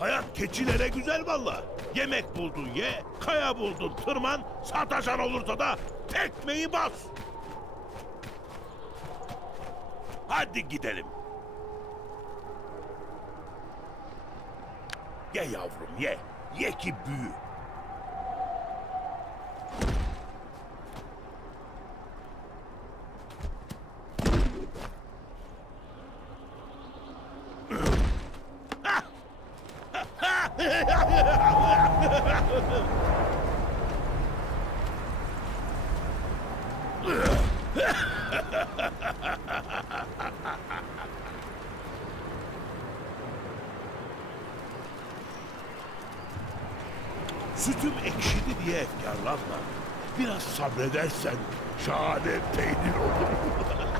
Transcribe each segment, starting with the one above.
Hayat keçilere güzel valla. Yemek buldun ye, kaya buldun tırman, sataşan olursa da tekmeyi bas. Hadi gidelim. Ye yavrum ye. Ye ki büyü. Sütüm ekşidi diye efkarlanma. Biraz sabredersen şahane peynir olur.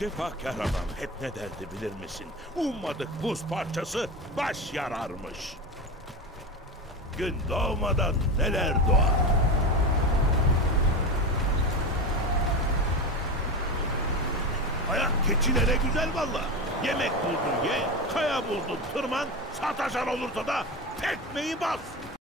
Cefakar adam hep ne derdi bilir misin? Ummadık buz parçası baş yararmış. Gün doğmadan neler doğar? Hayat keçilere güzel valla. Yemek buldun ye, kaya buldun tırman, sataşan olursa da tekmeyi bas.